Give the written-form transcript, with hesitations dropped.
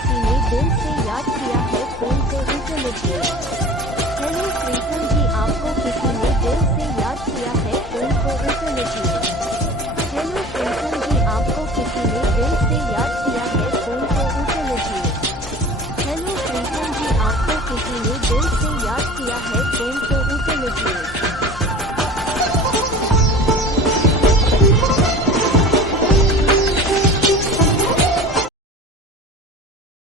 किसी ने दिल से याद किया है फोन को इंटरनेट में।